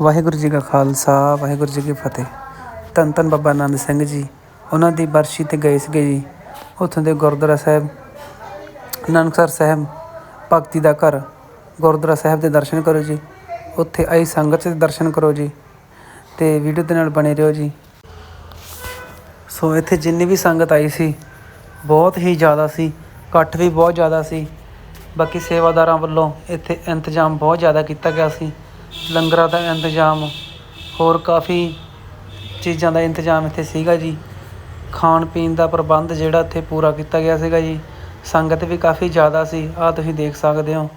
ਵਾਹਿਗੁਰੂ ਜੀ ਕਾ ਖਾਲਸਾ, ਵਾਹਿਗੁਰੂ ਜੀ ਕੀ ਫਤਿਹ। ਧੰਨ ਧੰਨ ਬਾਬਾ ਆਨੰਦ ਸਿੰਘ ਜੀ। ਉਹਨਾਂ ਦੀ ਬਰਸ਼ੀ ਤੇ ਗਏ ਸੀਗੇ ਜੀ। ਉੱਥੋਂ ਦੇ ਗੁਰਦੁਆਰਾ ਸਾਹਿਬ ਨਾਨਕਸਰ ਸਾਹਿਬ, ਭਗਤੀ ਦਾ ਘਰ। ਗੁਰਦੁਆਰਾ ਸਾਹਿਬ ਦੇ ਦਰਸ਼ਨ ਕਰੋ ਜੀ। ਉੱਥੇ ਆਈ ਸੰਗਤ ਦੇ ਦਰਸ਼ਨ ਕਰੋ ਜੀ ਤੇ ਵੀਡੀਓ ਦੇ ਨਾਲ ਬਣੇ ਰਹੋ ਜੀ। ਸੋ ਇੱਥੇ ਜਿੰਨੀ ਵੀ ਸੰਗਤ ਆਈ ਸੀ, ਬਹੁਤ ਹੀ ਜ਼ਿਆਦਾ ਸੀ। ਇਕੱਠ ਵੀ ਬਹੁਤ ਜ਼ਿਆਦਾ ਸੀ। ਬਾਕੀ ਸੇਵਾਦਾਰਾਂ ਵੱਲੋਂ ਇੱਥੇ ਇੰਤਜ਼ਾਮ ਬਹੁਤ ਜ਼ਿਆਦਾ ਕੀਤਾ ਗਿਆ ਸੀ। ਲੰਗਰਾਂ ਦਾ ਇੰਤਜ਼ਾਮ, ਹੋਰ ਕਾਫੀ ਚੀਜ਼ਾਂ ਦਾ ਇੰਤਜ਼ਾਮ ਇੱਥੇ ਸੀਗਾ ਜੀ। ਖਾਣ ਪੀਣ ਦਾ ਪ੍ਰਬੰਧ ਜਿਹੜਾ ਇੱਥੇ ਪੂਰਾ ਕੀਤਾ ਗਿਆ ਸੀਗਾ ਜੀ। ਸੰਗਤ ਵੀ ਕਾਫੀ ਜ਼ਿਆਦਾ ਸੀ, ਆਹ ਤੁਸੀਂ ਦੇਖ ਸਕਦੇ ਹੋ।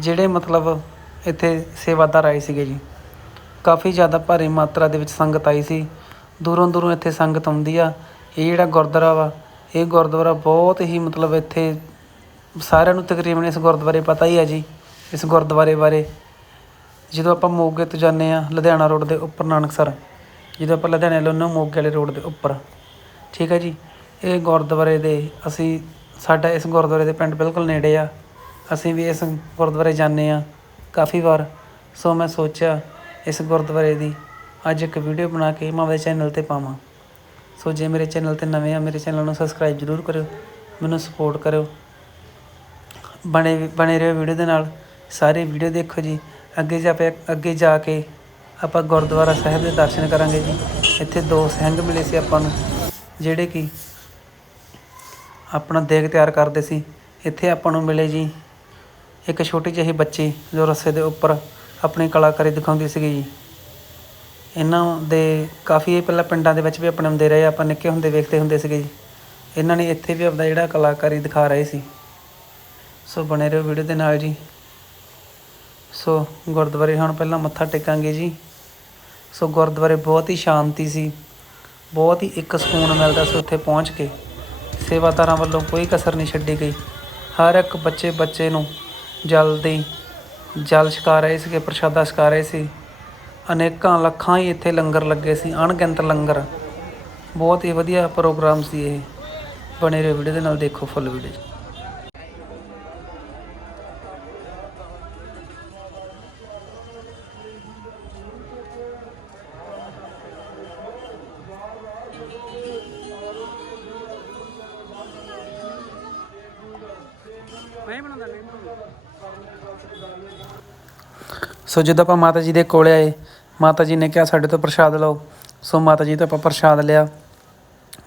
ਜਿਹੜੇ ਮਤਲਬ ਇੱਥੇ ਸੇਵਾਦਾਰ ਆਏ ਸੀਗੇ ਜੀ। ਕਾਫੀ ਜ਼ਿਆਦਾ ਭਾਰੀ ਮਾਤਰਾ ਦੇ ਵਿੱਚ ਸੰਗਤ ਆਈ ਸੀ। ਦੂਰੋਂ ਦੂਰੋਂ ਇੱਥੇ ਸੰਗਤ ਆਉਂਦੀ ਆ। ਇਹ ਜਿਹੜਾ ਗੁਰਦੁਆਰਾ ਵਾ, ਇਹ ਗੁਰਦੁਆਰਾ ਬਹੁਤ ਹੀ ਮਤਲਬ ਇੱਥੇ ਸਾਰਿਆਂ ਨੂੰ ਤਕਰੀਬਨ ਇਸ ਗੁਰਦੁਆਰੇ ਪਤਾ ਹੀ ਹੈ ਜੀ, ਇਸ ਗੁਰਦੁਆਰੇ ਬਾਰੇ। ਜਦੋਂ ਆਪਾਂ ਮੋਗੇ ਤੋਂ ਜਾਂਦੇ ਹਾਂ, ਲੁਧਿਆਣਾ ਰੋਡ ਦੇ ਉੱਪਰ ਨਾਨਕਸਰ ਜਦੋਂ ਆਪਾਂ ਲੁਧਿਆਣੇ ਲੋਨੋਂ ਮੋਗੇ ਵਾਲੇ ਰੋਡ ਦੇ ਉੱਪਰ। ਠੀਕ ਹੈ ਜੀ? ਇਹ ਗੁਰਦੁਆਰੇ ਦੇ ਅਸੀਂ, ਸਾਡਾ ਇਸ ਗੁਰਦੁਆਰੇ ਦੇ ਪਿੰਡ ਬਿਲਕੁਲ ਨੇੜੇ ਆ। ਅਸੀਂ ਵੀ ਇਸ ਗੁਰਦੁਆਰੇ ਜਾਂਦੇ ਆ ਕਾਫੀ ਵਾਰ। ਸੋ ਮੈਂ ਸੋਚਿਆ ਇਸ ਗੁਰਦੁਆਰੇ ਦੀ ਅੱਜ ਇੱਕ ਵੀਡੀਓ ਬਣਾ ਕੇ ਮੈਂ ਆਪਣੇ ਚੈਨਲ ਤੇ ਪਾਵਾਂ। ਸੋ ਜੇ ਮੇਰੇ ਚੈਨਲ ਤੇ ਨਵੇਂ ਆ, ਮੇਰੇ ਚੈਨਲ ਨੂੰ ਸਬਸਕ੍ਰਾਈਬ ਜ਼ਰੂਰ ਕਰਿਓ। ਮੈਨੂੰ ਸਪੋਰਟ ਕਰਿਓ। ਬਣੇ ਬਣੇ ਰਹੋ ਵੀਡੀਓ ਦੇ ਨਾਲ। ਸਾਰੇ ਵੀਡੀਓ ਦੇਖੋ ਜੀ। ਅੱਗੇ ਜਾ ਪਏ ਅੱਗੇ ਜਾ ਕੇ ਆਪਾਂ ਗੁਰਦੁਆਰਾ ਸਾਹਿਬ ਦੇ ਦਰਸ਼ਨ ਕਰਾਂਗੇ ਜੀ। ਇੱਥੇ ਦੋ ਸਿੰਘ ਮਿਲੇ ਸੀ ਆਪਾਂ ਨੂੰ, ਜਿਹੜੇ ਕਿ ਆਪਣਾ ਦੇਗ ਤਿਆਰ ਕਰਦੇ ਸੀ। ਇੱਥੇ ਆਪਾਂ ਨੂੰ ਮਿਲੇ ਜੀ ਇੱਕ ਛੋਟੀ ਜਿਹੀ ਬੱਚੀ ਜੋ ਰੱਸੇ ਦੇ ਉੱਪਰ ਆਪਣੀ ਕਲਾਕਾਰੀ ਦਿਖਾਉਂਦੀ ਸੀਗੀ ਜੀ। ਇਹਨਾਂ ਦੇ ਕਾਫੀ ਪਹਿਲਾਂ ਪਿੰਡਾਂ ਦੇ ਵਿੱਚ ਵੀ ਆਪਣੇ ਹੁੰਦੇ ਰਹੇ, ਆਪਾਂ ਨਿੱਕੇ ਹੁੰਦੇ ਵੇਖਦੇ ਹੁੰਦੇ ਸੀਗੇ ਜੀ। ਇਹਨਾਂ ਨੇ ਇੱਥੇ ਵੀ ਆਪਦਾ ਜਿਹੜਾ ਕਲਾਕਾਰੀ ਦਿਖਾ ਰਹੇ ਸੀ। ਸੋ ਬਣੇ ਰਹੋ ਵੀਡੀਓ ਦੇ ਨਾਲ ਜੀ। ਸੋ ਗੁਰਦੁਆਰੇ ਹੁਣ ਪਹਿਲਾਂ ਮੱਥਾ ਟੇਕਾਂਗੇ ਜੀ। ਸੋ ਗੁਰਦੁਆਰੇ ਬਹੁਤ ਹੀ ਸ਼ਾਂਤੀ ਸੀ। ਬਹੁਤ ਹੀ ਇੱਕ ਸਕੂਨ ਮਿਲਦਾ ਸੀ ਉੱਥੇ ਪਹੁੰਚ ਕੇ। ਸੇਵਾਦਾਰਾਂ ਵੱਲੋਂ ਕੋਈ ਕਸਰ ਨਹੀਂ ਛੱਡੀ ਗਈ। ਹਰ ਇੱਕ ਬੱਚੇ ਬੱਚੇ ਨੂੰ ਜਲ ਦੀ ਜਲ ਛਕਾ ਰਹੇ ਸੀਗੇ, ਪ੍ਰਸ਼ਾਦਾ ਛਕਾ ਰਹੇ ਸੀ। ਅਨੇਕਾਂ ਲੱਖਾਂ ਹੀ ਇੱਥੇ ਲੰਗਰ ਲੱਗੇ ਸੀ, ਅਣਗਿਣਤ ਲੰਗਰ। ਬਹੁਤ ਹੀ ਵਧੀਆ ਪ੍ਰੋਗਰਾਮ ਸੀ ਇਹ। ਬਣੇ ਰਹੋ ਵੀਡੀਓ ਦੇ ਨਾਲ, ਦੇਖੋ ਫੁੱਲ ਵੀਡੀਓ ਸੋ ਜਦੋਂ ਆਪਾਂ ਮਾਤਾ ਜੀ ਦੇ ਕੋਲ ਆਏ, ਮਾਤਾ ਜੀ ਨੇ ਕਿਹਾ ਸਾਡੇ ਤੋਂ ਪ੍ਰਸ਼ਾਦ ਲਓ। ਸੋ ਮਾਤਾ ਜੀ ਤੋਂ ਆਪਾਂ ਪ੍ਰਸ਼ਾਦ ਲਿਆ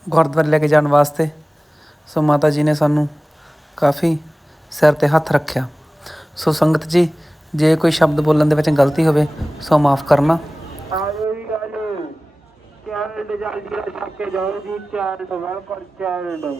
ਗੁਰਦੁਆਰੇ ਲੈ ਕੇ ਜਾਣ ਵਾਸਤੇ। ਸੋ ਮਾਤਾ ਜੀ ਨੇ ਸਾਨੂੰ ਕਾਫੀ ਸਿਰ ਤੇ ਹੱਥ ਰੱਖਿਆ। ਸੋ ਸੰਗਤ ਜੀ, ਜੇ ਕੋਈ ਸ਼ਬਦ ਬੋਲਣ ਦੇ ਵਿੱਚ ਗਲਤੀ ਹੋਵੇ, ਸੋ ਮਾਫ ਕਰਨਾ। ਆਜੋ ਜਲਦੀ ਛੱਕ ਕੇ ਜਾਓ ਜੀ chard welcome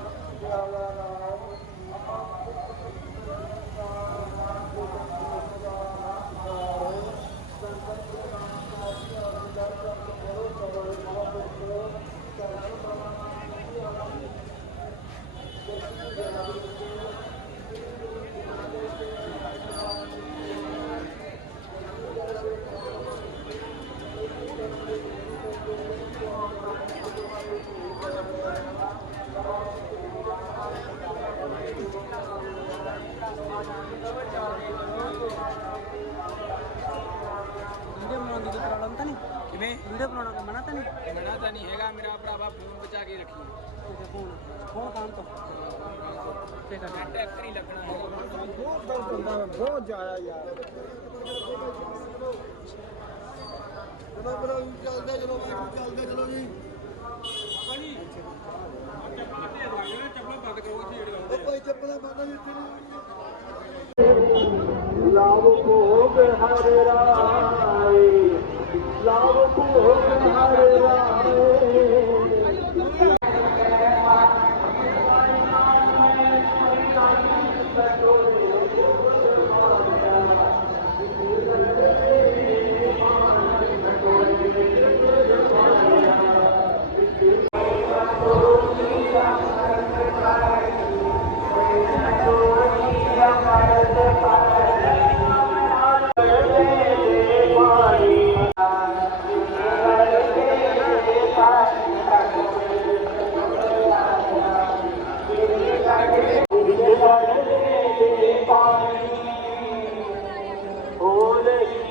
La la la. ਚਾਰਡ ਵੀਡੀਓ ਬਣਾਉਣਾ ਕੋਈ ਮਨਾ ਤਾਂ ਨਹੀਂ? ਮਨਾ ਤਾਂ ਨਹੀਂ ਹੈਗਾ ਮੇਰਾ ਭਰਾਵਾ ਫੋਨ ਬਚਾ ਕੇ ਰੱਖੀ ਤੇ ਫੋਨ ਫੋਨ ਕੰਮ ਤੋਂ। ਤੇ ਕਰ ਟੈਕ ਨਹੀਂ ਲੱਗਣਾ। ਬਹੁਤ ਦਰਦ ਹੁੰਦਾ ਬਹੁਤ ਜ਼ਿਆਦਾ ਯਾਰ ਚਲੋ ਬਰੋ ਚੱਲਦੇ ਚਲੋ ਵਾਹਿਗੁਰੂ ਚੱਲਦੇ ਚਲੋ ਜੀ ਉਹ ਭਾਈ ਚੱਪਲਾਂ ਬੰਦ ਵੀ ਇੱਥੇ ਨਹੀਂ ਲਾਭ ਭੋਗ ਹਰੇ ਰਾਏ Hallelujah. ਹੋ ਰਹੀ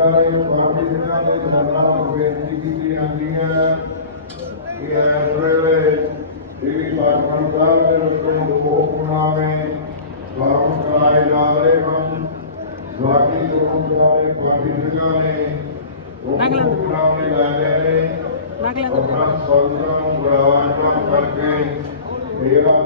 ਬਾਬੀ ਸਿੰਘਾਂ ਦੇ ਚਰਨਾਂ ਵਿੱਚ ਬੇਨਤੀ ਕੀਤੀ ਜਾਂਦੀ ਹੈ ਕਿ ਇਸ ਵੇਲੇ ਸ੍ਰੀ ਸਤਿਗੁਰੂ ਸਾਹਿਬ ਦੇ ਰਸਤੇ ਨੂੰ ਸਵਾਗਤ ਕਰਾਏ ਜਾ ਰਹੇ ਹਨ। ਗੁਰੂ ਸਿੰਘਾਂ ਨੇ ਲੈ ਲਏ ਨੇ। ਨੂੰ ਬਰਾਬਰ ਕਰਕੇ ਮੇਰਾ